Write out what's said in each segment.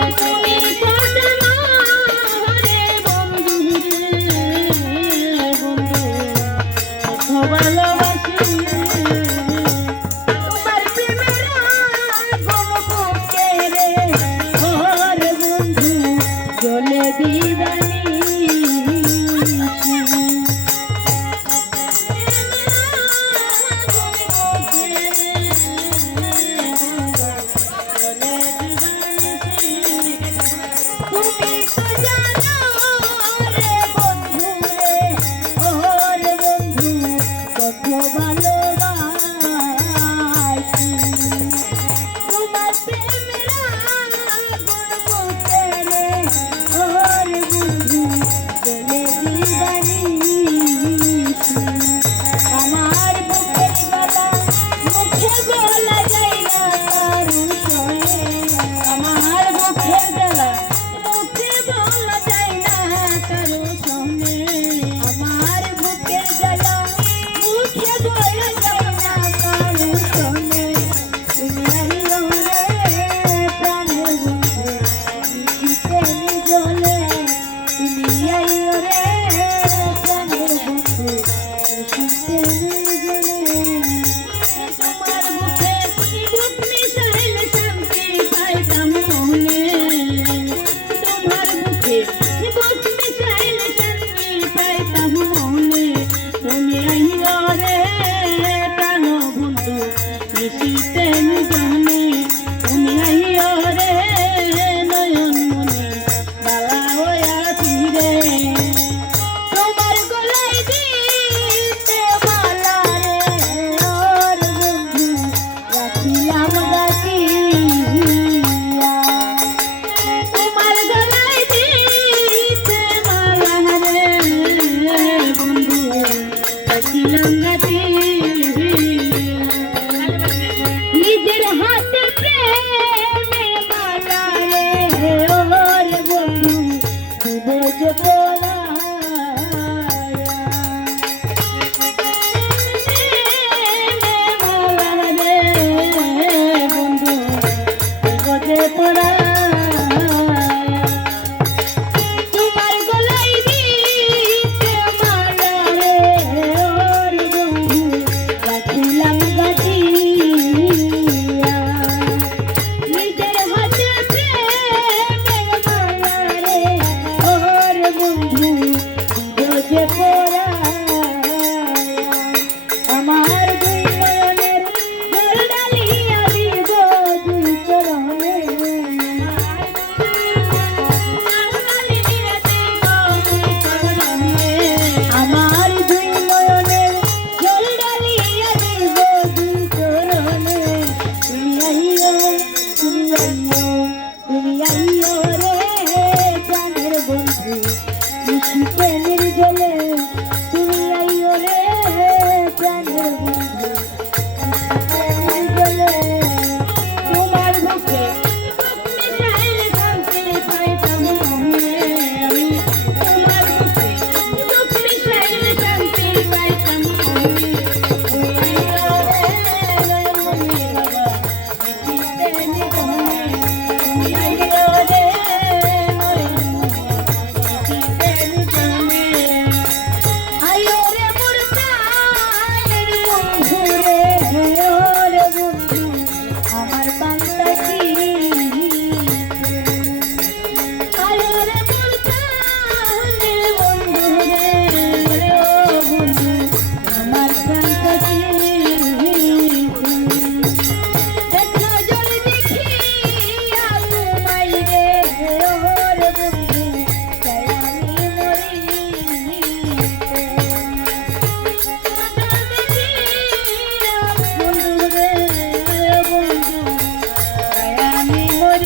Thank you.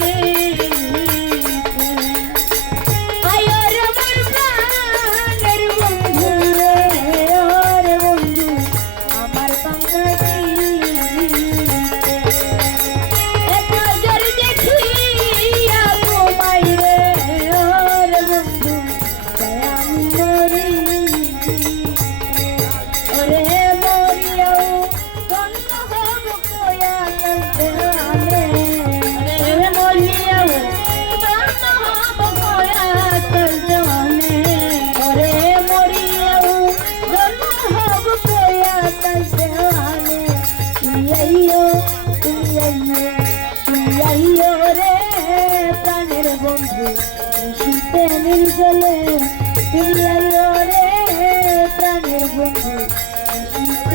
रे Thank you.